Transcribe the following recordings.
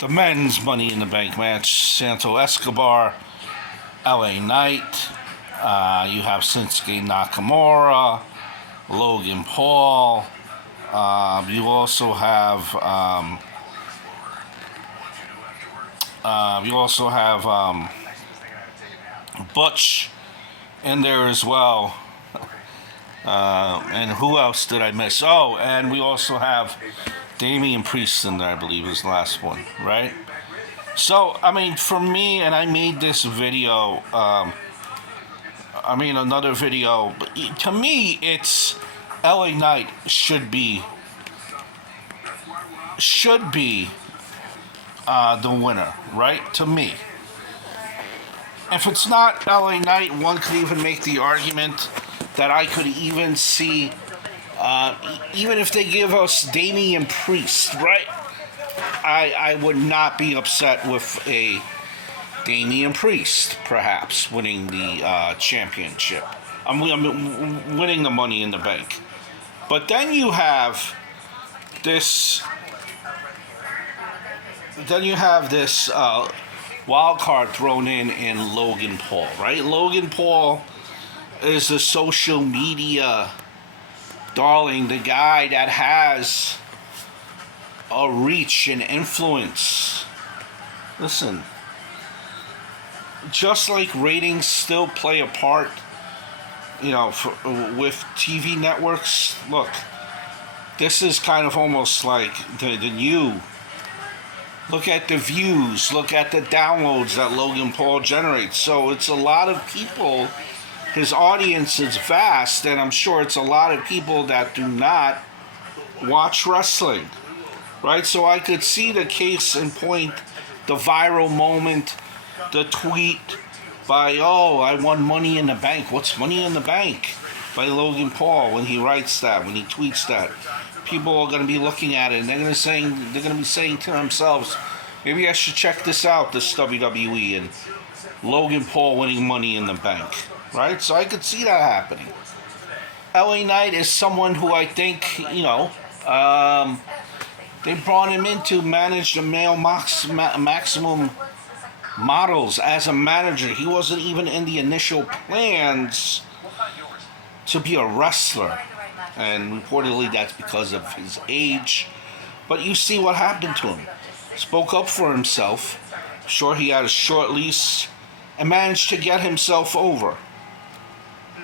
The men's Money in the Bank match: Santo Escobar, LA Knight. You have Shinsuke Nakamura, Logan Paul. You also have Butch in there as well. And who else did I miss? Oh, and we also have Damian Priest in there, I believe, is the last one, right? So, I mean, for me, and I made this video, another video, but to me, it's LA Knight should be the winner, right? To me. If it's not LA Knight, one could even make the argument that I could even see, even if they give us Damian Priest, right? I would not be upset with a Damian Priest perhaps winning the championship. I'm winning the Money in the Bank. But then you have this. Wild card thrown in Logan Paul, right? Logan Paul is a social media darling, the guy that has a reach and influence. Listen, just like ratings still play a part, with TV networks, look, this is kind of almost like the new. Look at the views, look at the downloads that Logan Paul generates. So it's a lot of people. His audience is vast, and I'm sure it's a lot of people that do not watch wrestling, right? So I could see the case in point, the viral moment, the tweet by, I won Money in the Bank. What's Money in the Bank? By Logan Paul, when he writes that, when he tweets that. People are going to be looking at it, and they're going to be saying to themselves, maybe I should check this out, this WWE, and Logan Paul winning Money in the Bank, right? So I could see that happening. LA Knight is someone who I think, they brought him in to manage the male maximum models as a manager. He wasn't even in the initial plans to be a wrestler. And reportedly that's because of his age. But you see what happened to him. Spoke up for himself. Sure, he had a short lease and managed to get himself over.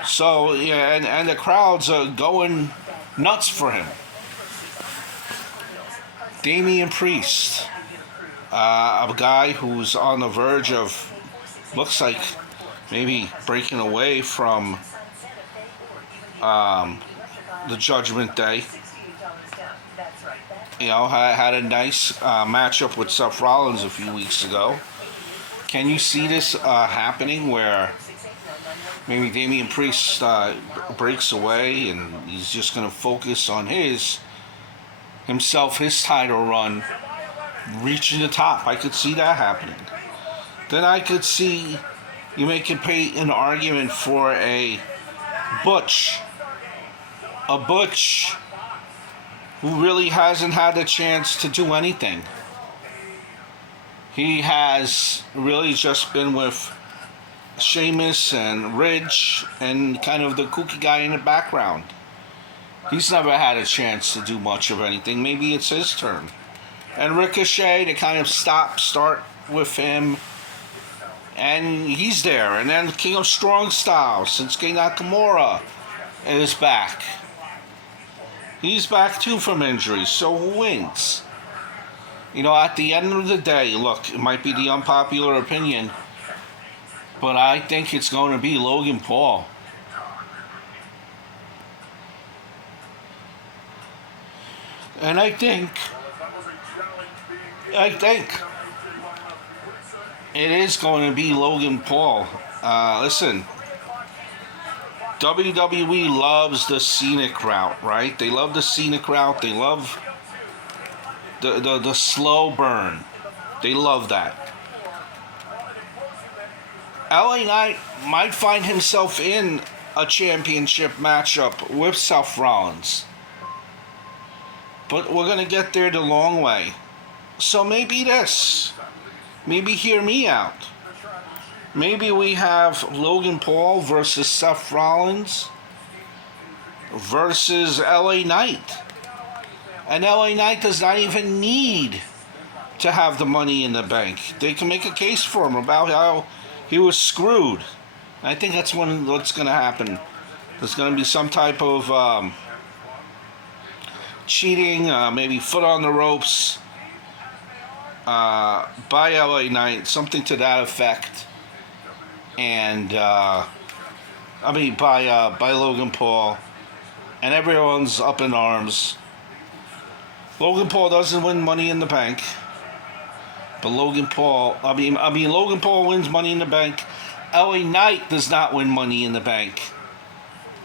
So, yeah, and the crowds are going nuts for him. Damian Priest, a guy who's on the verge of, looks like maybe breaking away from the Judgment Day. Had a nice matchup with Seth Rollins a few weeks ago. Can you see this happening where maybe Damian Priest breaks away and he's just going to focus on his title run, reaching the top? I could see that happening. Then I could see you make an argument for a Butch who really hasn't had a chance to do anything. He has really just been with Sheamus and Ridge and kind of the kooky guy in the background. He's never had a chance to do much of anything. Maybe it's his turn. And Ricochet, to kind of start with him. And he's there. And then King of Strong Style, Shinsuke Nakamura, is back. He's back too from injuries, so who wins? At the end of the day, look, it might be the unpopular opinion, but I think it's going to be Logan Paul. And I think it is going to be Logan Paul. Listen, WWE loves the scenic route, right? They love the scenic route. They love the slow burn. They love that. LA Knight might find himself in a championship matchup with Seth Rollins. But we're going to get there the long way. So maybe this. Maybe hear me out. Maybe we have Logan Paul versus Seth Rollins versus LA Knight. And LA Knight does not even need to have the money in the bank. They can make a case for him about how he was screwed. I think that's what's going to happen. There's going to be some type of cheating, maybe foot on the ropes by LA Knight, something to that effect. And by Logan Paul, and everyone's up in arms. Logan Paul doesn't win Money in the Bank, but Logan Paul wins Money in the Bank. LA Knight does not win Money in the Bank,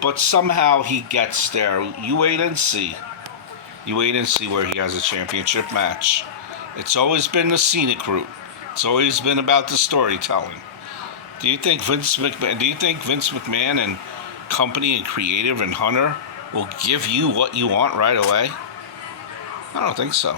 but somehow he gets there. You wait and see. You wait and see where he has a championship match. It's always been the scenic route. It's always been about the storytelling. Do you think Vince McMahon and company and creative and Hunter will give you what you want right away? I don't think so.